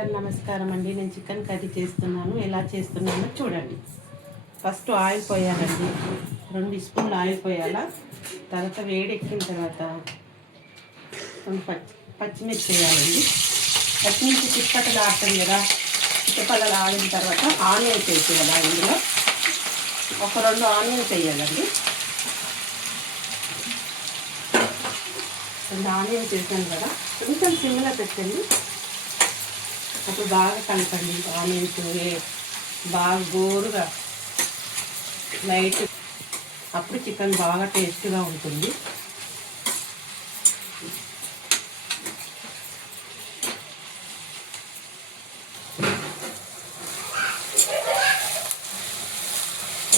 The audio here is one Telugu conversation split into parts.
అందరు నమస్కారం అండి. నేను చికెన్ కర్రీ చేస్తున్నాను. ఎలా చేస్తున్నానో చూడండి. ఫస్ట్ ఆయిల్ పోయాలండి, 2 స్పూన్లు ఆయిల్ పోయాలా. తర్వాత వేడెక్కిన తర్వాత పచ్చిమిర్చి వేయాలండి. పచ్చిమిర్చి చిక్కటలు ఆడుతుంది కదా, చిక్కపల్లలు ఆడిన తర్వాత ఆనియన్స్ వేసేయాలి. ఇందులో ఒక 2 ఆనియన్స్ వేయాలండి. 2 ఆనియన్స్ వేసాను కదా, కొంచెం సిమ్లో పెట్టండి. అప్పుడు బాగా కలపండి. ఆనియన్స్ బాగా గోరుగా లైట్, అప్పుడు చికెన్ బాగా టేస్ట్గా ఉంటుంది.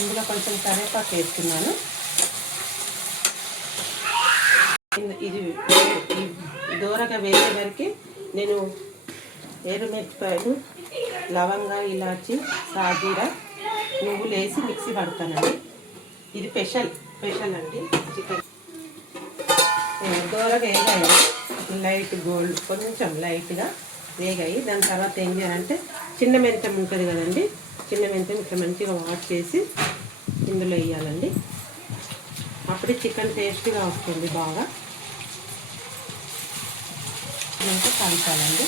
ఇందులో కొంచెం కరివేపాకు వేస్తున్నాను. ఇది దూరగా వేసే వరకు నేను ఎర్రమిరపకాయలు, లవంగా, ఇలాచి, సాజీరా, నువ్వులు వేసి మిక్సీ పడతానండి. ఇది స్పెషల్ అండి. చికెన్ దూరగా వేగాయి, లైట్ గోల్డ్ కొంచెం లైట్గా వేగాయి. దాని తర్వాత ఏం చేయాలంటే చిన్న మెంతం ఉంటుంది కదండి, చిన్న మెంతం ఇట్లా మంచిగా వాష్ చేసి ఇందులో వేయాలండి. అప్పుడే చికెన్ టేస్ట్గా వస్తుంది. బాగా కలపాలండి.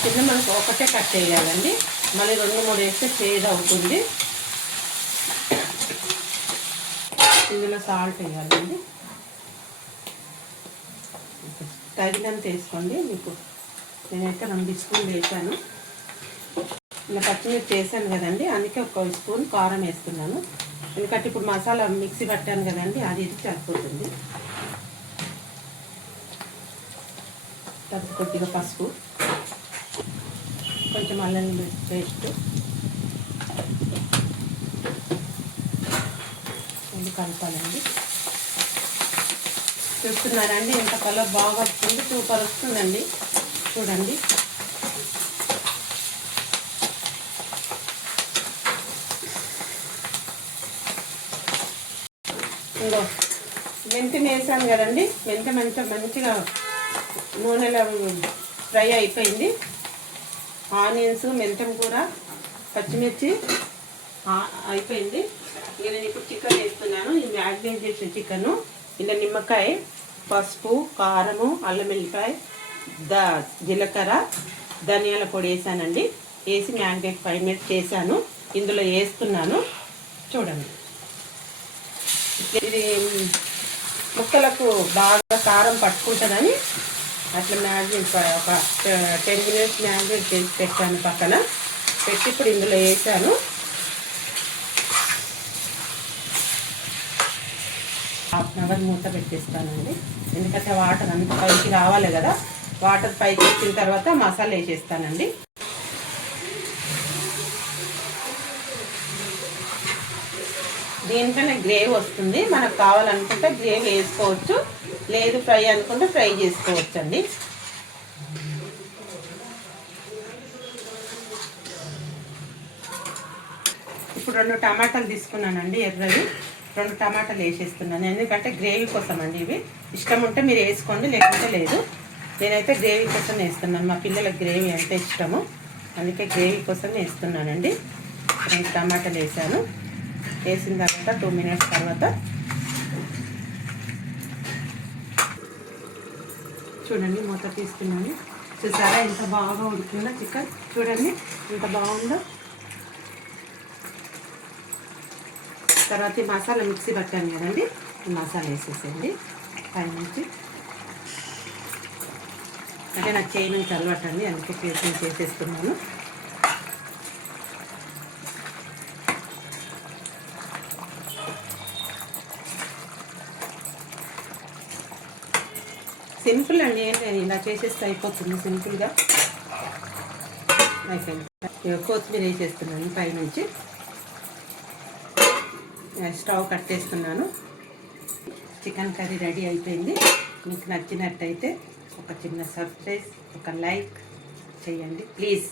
చిన్న మనకు ఒకటే కట్ వేయాలండి, మళ్ళీ 2-3 వేస్తే చేదు అవుతుంది. ఇందులో సాల్ట్ వేయాలండి, తగినంత వేసుకోండి. మీకు నేనైతే 2 స్పూన్లు వేసాను. ఇలా పచ్చిమిర్చి వేసాను కదండి, అందుకే 1 స్పూన్ కారం వేస్తున్నాను. ఎందుకంటే ఇప్పుడు మసాలా మిక్సీ పట్టాను కదండి, అది ఇది సరిపోతుంది. తర్వాత కొద్దిగా పసుపు, కొంచెం అల్లం పేస్ట్, ఇది కలపాలండి. చూస్తున్నారండి ఎంత కలర్ బాగా వస్తుంది, సూపర్ వస్తుందండి. చూడండి, ఇంకో మెంతి వేసాను కదండి, మెంతి మంచిగా నూనెలో ఫ్రై అయిపోయింది. ఆనియన్స్, మెంతం కూర, పచ్చిమిర్చి అయిపోయింది. ఇక నేను ఇప్పుడు చికెన్ వేస్తున్నాను. ఇది మ్యారినేట్ చేసిన చికెను. ఇలా నిమ్మకాయ, పసుపు, కారము, అల్లం వెల్లిపాయ, జీలకర్ర, ధనియాల పొడి వేసానండి. వేసి మ్యారినేట్ 5 మినిట్స్ చేశాను. ఇందులో వేస్తున్నాను. చూడండి, ఇది ముక్కలకు బాగా కారం పట్టుకుంటుందని అట్లా మ్యారినేట్ ఒక 10 మినిట్స్ మ్యారినేట్ చేసి పెట్టాను. పక్కన పెట్టి ఇప్పుడు ఇందులో వేసాను. ½ అవర్ మూత పెట్టేస్తానండి. ఎందుకంటే వాటర్ అంత పైకి రావాలి కదా, వాటర్ పైకి వచ్చిన తర్వాత మసాలా వేసేస్తానండి. దీనికన్నా గ్రేవీ వస్తుంది. మనకు కావాలనుకుంటే గ్రేవీ వేసుకోవచ్చు, లేదు ఫ్రై అనుకుంటే ఫ్రై చేసుకోవచ్చు అండి. ఇప్పుడు 2 టమాటాలు తీసుకున్నానండి, ఎర్రవి 2 టమాటాలు వేసేస్తున్నాను. ఎందుకంటే గ్రేవీ కోసం అండి. ఇవి ఇష్టం ఉంటే మీరు వేసుకోండి, లేకుంటే లేదు. నేనైతే గ్రేవీ కోసం వేస్తున్నాను. మా పిల్లలకు గ్రేవీ అంటే ఇష్టము, అందుకే గ్రేవీ కోసం వేస్తున్నానండి. 2 టమాటాలు వేసాను. వేసిన తర్వాత 2 మినిట్స్ తర్వాత చూడండి, మూత తీస్తున్నాను. చూసారా ఎంత బాగా ఉడికిందో చికెన్. చూడండి ఎంత బాగుందో. తర్వాత ఈ మసాలా మిక్సీ పట్టాను కదండి, ఈ మసాలా వేసేసేయండి పైనుంచి. అంటే నాకు చేయమని చల్లవటండి, అందుకే చేసేస్తున్నాను. సింపుల్ అండి, ఏంటంటే ఇలా చేసేస్తే అయిపోతుంది సింపుల్గా. అయిపోయింది. కొత్తిమీర వేసేస్తున్నాను పైనుంచి. స్టవ్ కట్టేస్తున్నాను. చికెన్ కర్రీ రెడీ అయిపోయింది. మీకు నచ్చినట్టయితే ఒక చిన్న సబ్స్క్రైబ్, ఒక లైక్ చేయండి ప్లీజ్.